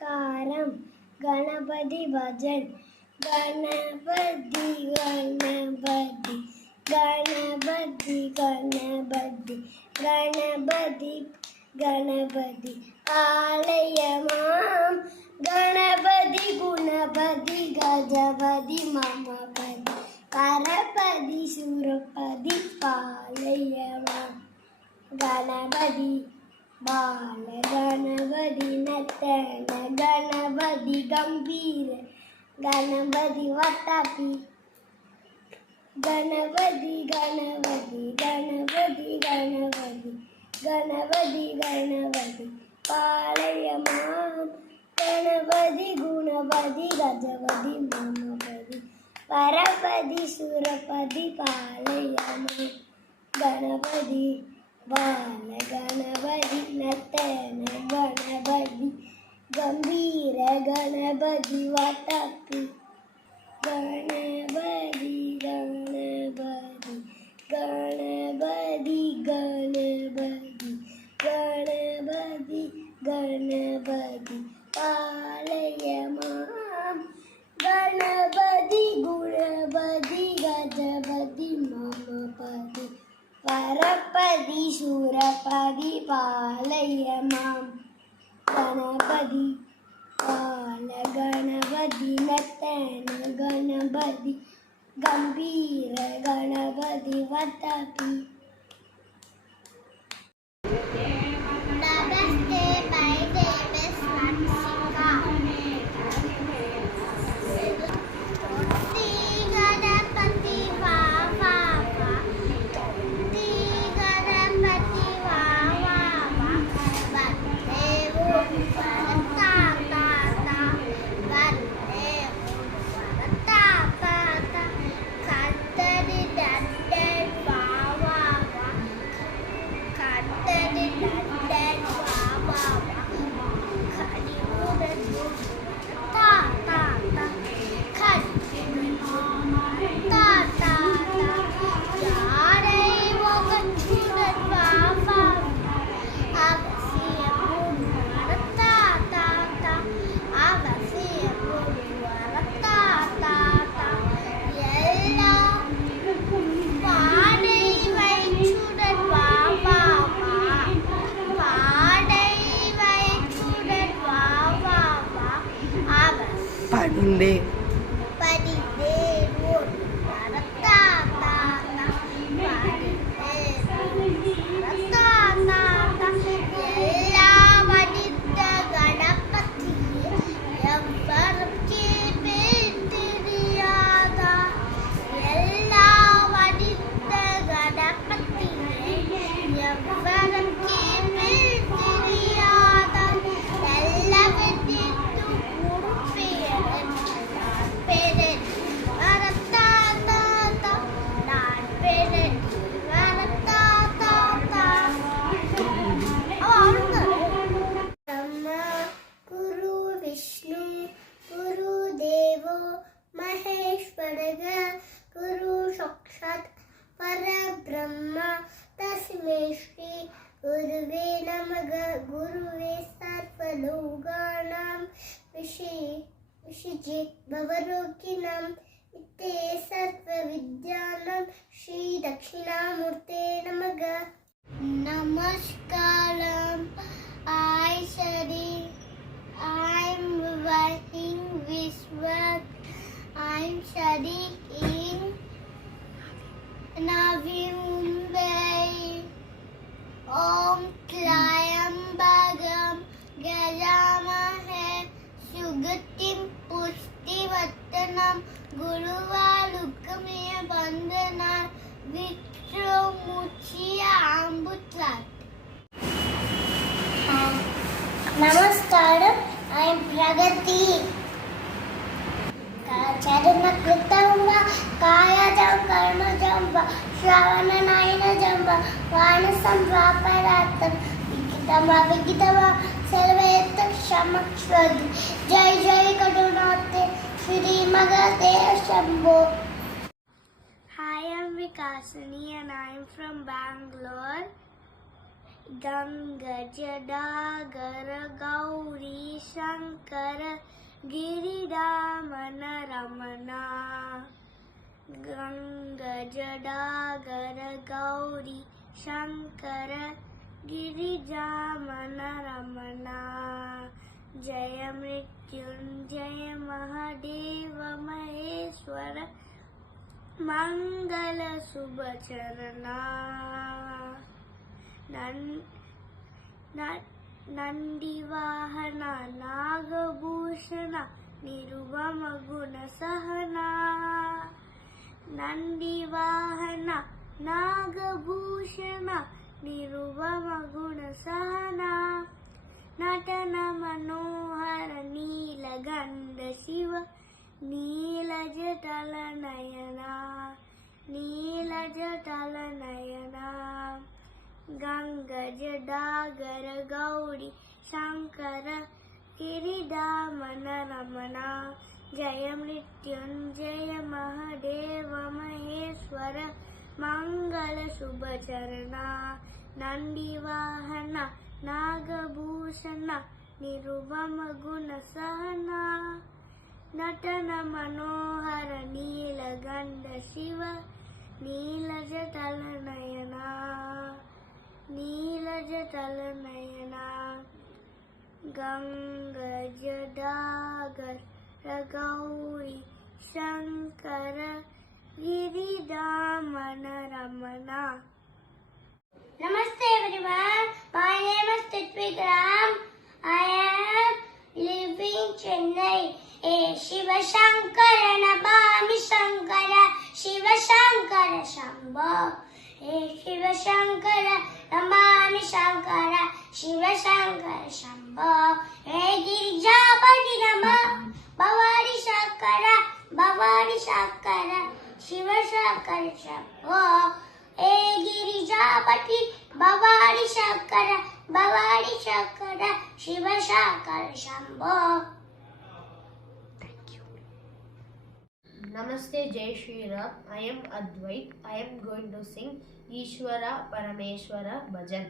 நமஸ்காரம் கணபதி பஜன் கணபதி கணபதி கணபதி கணபதி கணபதி கணபதி ஆலயமாம் கணபதி குணபதி கஜபதி மமபதி பரபதி சுரபதி பாலயமாம் கணபதி பால கணபதி நத்தன கணபதி கம்பீர கணபதி வட்டாப்பி கணபதி கணபதி கணபதி கணபதி கணபதி கணபதி பாலயமாம் கணபதி குணபதி கஜபதி மமபதி பரபதி சுரபதி பாலயமாம் கணபதி பால கணபதி நத்தன கணபதி கம்பீர கணபதி வட்டாப்பி கணபதி கணபதி கணபதி கணபதி கணபதி கணபதி பாலயமாம் கணபதி குணபதி கஜபதி மமபதி பரபதி சுரபதி பாலயமாம் கணபதி பால கணபதி நத்தன கணபதி கம்பீர கணபதி வட்டாப்பி Padinde. गुरु साक्षात् परब्रह्म तस्मै श्री गुरुवे नमः गुरुवे सर्वलोकानां विषये भवरोगिणां नित्ये सर्वविद्यानां श्री दक्षिणामूर्ते नमः नमस्कारम I study I'm writing Vishwak I'm studying in Navi Mumbai. Om Triambagam Gajamahe Sugatim Pushtivattanam Guruvalukamiya Bandana Vitromuchiya Ambutlat. Namaskaram, I am Pragati. Charanakritam Kayajam Karmajam Shravananayinajam Vanasam Vaparatam Vikitama Sarveta Shamakshwadi Jai Jai Kadunate Shri Magate Shambho. Hi, I am Vikasini and I am from Bangalore. गङ्गजडागर Gauri Shankar गिरिडामन Ramana गङ्गजडागर Gauri Shankar गिरिजामन Ramana जय मृत्युञ्जय महादेव महेश्वर मंगल शुभ चरणा नंदिवाहन नागभूषण निरुपम गुण सहना नंदिवाहन नागभूषण निरुपम गुण सहना नटन मनोहर नीलगंध शिव नीलजटल नयना नीलजटल नयना गङ्गजडागर गौरी शङ्कर गिरिडामन रमणा जय मृत्युञ्जय महादेव महेश्वर मंगल शुभ चरणा नंदिवाहन नागभूषण निरुपम गुण सहना नटन मनोहर नीलगंध Shiv नीलजटल Naina नीलजटल Naina गङ्गजडागर Gauri Shankar गिरिडामन Ramana. Namaste everyone, my name is Ritwik Ram. I am living in Chennai. Shiva Shankara Nabami Shankara Shiva Shankara Shambho. Shiva Shankara Nabami Shankara Shiva Shankara Shambho. Girijapati Nama Bhavani Shankara Bhavani Shankara Shiva Shankara Shambho. Girijapati Bhavani Shankar Shiv Shankar Shambho. Namaste, Jai Shri Ram. I am Advait. I am going to sing Ishwara Parameshwara Bhajan.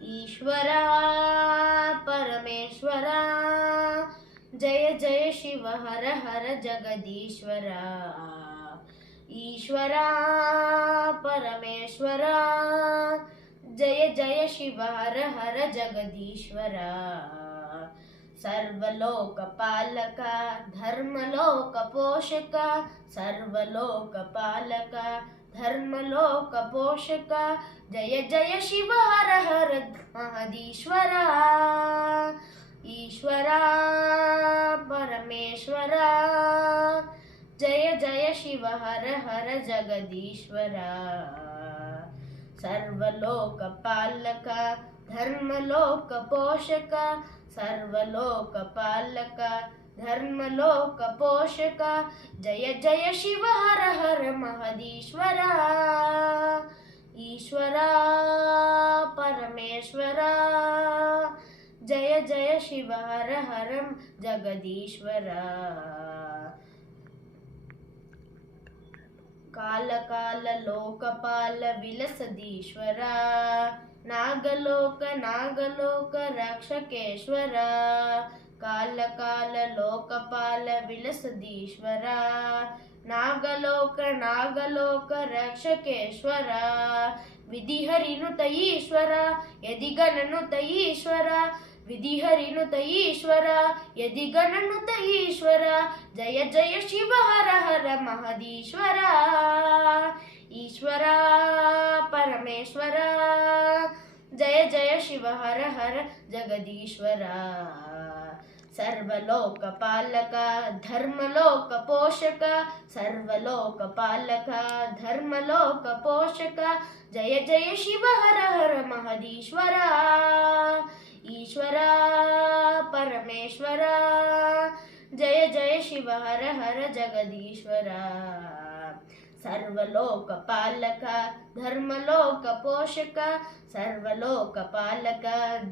Ishwara Parameshwara Jaya Jaya Shiva Hara Hara Jagadishwara. ईश्वरा परमेश्वरा जय जय शिव हर हर जगदीश्वरा. सर्वलोक पालक धर्मलोक पोषक सर्वलोक पालक धर्मलोक पोषक जय जय शिव हर हर महदीश्वरा. ईश्वरा परमेश्वरा जय जय शिव हर हर जगदीश्वरा. सर्वलोक पालक धर्मलोक पोषक सर्वलोक पालक धर्मलोक पोषक जय जय शिव हर हर महदीश्वरा. ईश्वरा परमेश्वरा जय जय शिव हर हर जगदीश्वरा. काल काल लोकपाल विलसदीश्वर नागलोक नागलोक रक्षकेश्वर. काल काल लोकपाल विलसदीश्वर नागलोक नागलोक रक्षकेश्वर. विधिहरिनुत ईश्वर यदिगणनुत ईश्वर विधिहरिनुत ईश्वर यदिगणनुत ईश्वर. जय जय शिव हर हर महदीश्वर. ईश्वरा परमेश्वरा जय जय शिव हर हर जगदीश्वरा. सर्वलोक पालक धर्मलोक पोषक सर्वलोक पालक धर्मलोक पोषक जय जय शिव हर हर महदीश्वरा. ईश्वरा परमेश्वरा जय जय शिव हर हर जगदीश्वरा. सर्वलोक पालक धर्मलोक पोषक सर्वलोक पालक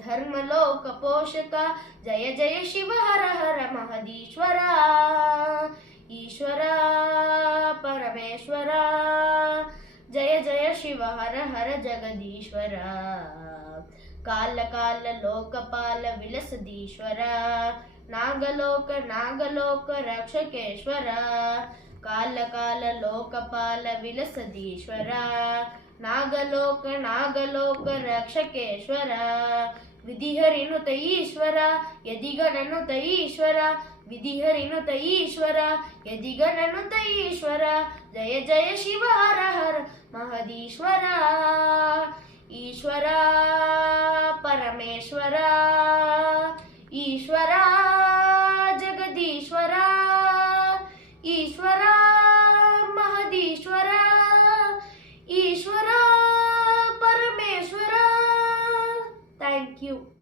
धर्मलोक पोषक जय जय शिव हर हर महदीश्वरा. ईश्वरा परमेश्वरा जय जय शिव हर हर जगदीश्वरा. ಕಾಲ ಕಾಲ ಲೋಕಪಾಲ ವಿಲಸದೀಶ್ವರ ನಾಗಲೋಕ ನಾಗಲೋಕ ರಕ್ಷಕೇಶ್ವರ ಕಾಲ ಕಾಲ ಲೋಕಪಾಲ ವಿಲಸದೀಶ್ವರ ನಾಗಲೋಕ ನಾಗಲೋಕ ರಕ್ಷಕೇಶ್ವರ ವಿಧಿಹರಿನುತ ಈಶ್ವರ ಯದಿಗಣನುತ ಈಶ್ವರ ವಿಧಿಹರಿನುತ ಈಶ್ವರ ಯದಿಗಣನುತ ಈಶ್ವರ ಜಯ ಜಯ ಶಿವ ಹರ ಹರ ಮಹದೀಶ್ವರ ಈಶ್ವರ ಪರಮೇಶ್ವರ ಈಶ್ವರ